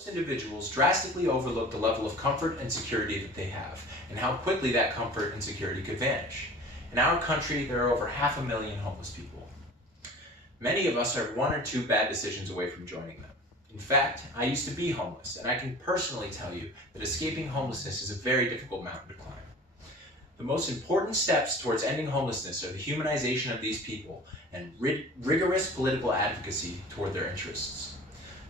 Most individuals drastically overlook the level of comfort and security that they have, and how quickly that comfort and security could vanish. In our country, there are over 500,000 homeless people. Many of us are one or two bad decisions away from joining them. In fact, I used to be homeless, and I can personally tell you that escaping homelessness is a very difficult mountain to climb. The most important steps towards ending homelessness are the humanization of these people and rigorous political advocacy toward their interests.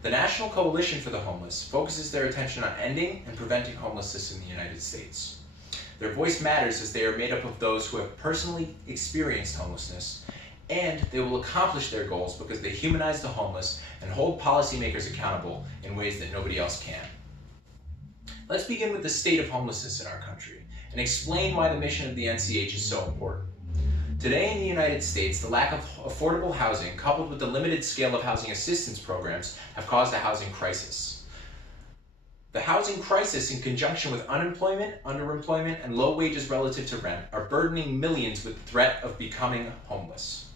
The National Coalition for the Homeless focuses their attention on ending and preventing homelessness in the United States. Their voice matters as they are made up of those who have personally experienced homelessness, and they will accomplish their goals because they humanize the homeless and hold policymakers accountable in ways that nobody else can. Let's begin with the state of homelessness in our country and explain why the mission of the NCH is so important. Today in the United States, the lack of affordable housing, coupled with the limited scale of housing assistance programs, have caused a housing crisis. The housing crisis, in conjunction with unemployment, underemployment, and low wages relative to rent, are burdening millions with the threat of becoming homeless.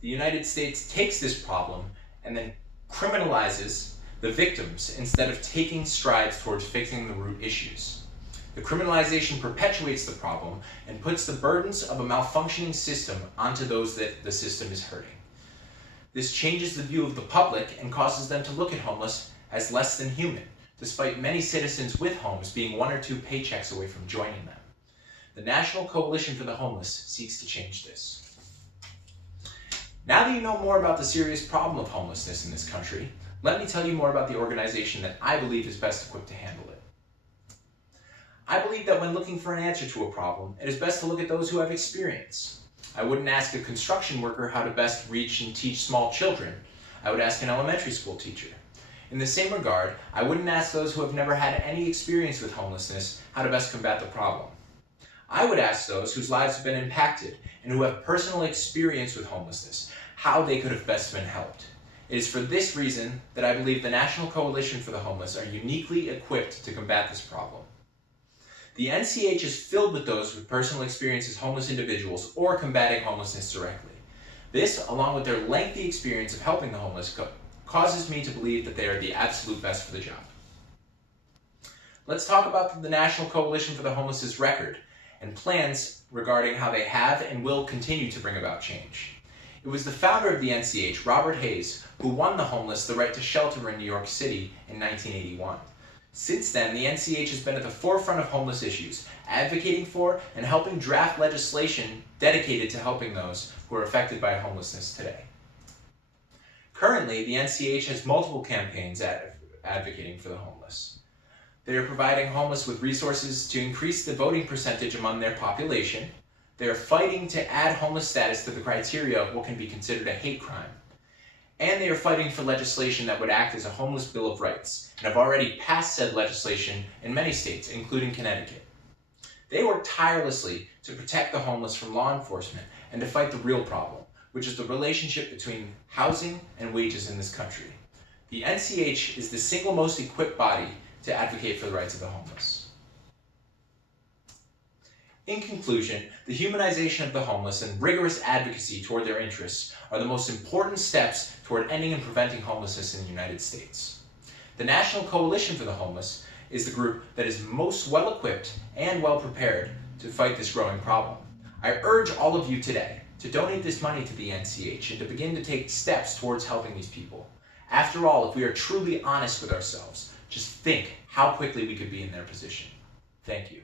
The United States takes this problem and then criminalizes the victims instead of taking strides towards fixing the root issues. The criminalization perpetuates the problem and puts the burdens of a malfunctioning system onto those that the system is hurting. This changes the view of the public and causes them to look at homeless as less than human, despite many citizens with homes being one or two paychecks away from joining them. The National Coalition for the Homeless seeks to change this. Now that you know more about the serious problem of homelessness in this country, let me tell you more about the organization that I believe is best equipped to handle it. I believe that when looking for an answer to a problem, it is best to look at those who have experience. I wouldn't ask a construction worker how to best reach and teach small children. I would ask an elementary school teacher. In the same regard, I wouldn't ask those who have never had any experience with homelessness how to best combat the problem. I would ask those whose lives have been impacted and who have personal experience with homelessness how they could have best been helped. It is for this reason that I believe the National Coalition for the Homeless are uniquely equipped to combat this problem. The NCH is filled with those with personal experience as homeless individuals or combating homelessness directly. This, along with their lengthy experience of helping the homeless, causes me to believe that they are the absolute best for the job. Let's talk about the National Coalition for the Homeless's record and plans regarding how they have and will continue to bring about change. It was the founder of the NCH, Robert Hayes, who won the homeless the right to shelter in New York City in 1981. Since then, the NCH has been at the forefront of homeless issues, advocating for and helping draft legislation dedicated to helping those who are affected by homelessness today. Currently, the NCH has multiple campaigns advocating for the homeless. They are providing homeless with resources to increase the voting percentage among their population. They are fighting to add homeless status to the criteria of what can be considered a hate crime. And they are fighting for legislation that would act as a homeless bill of rights, and have already passed said legislation in many states, including Connecticut. They work tirelessly to protect the homeless from law enforcement and to fight the real problem, which is the relationship between housing and wages in this country. The NCH is the single most equipped body to advocate for the rights of the homeless. In conclusion, the humanization of the homeless and rigorous advocacy toward their interests are the most important steps toward ending and preventing homelessness in the United States. The National Coalition for the Homeless is the group that is most well-equipped and well-prepared to fight this growing problem. I urge all of you today to donate this money to the NCH and to begin to take steps towards helping these people. After all, if we are truly honest with ourselves, just think how quickly we could be in their position. Thank you.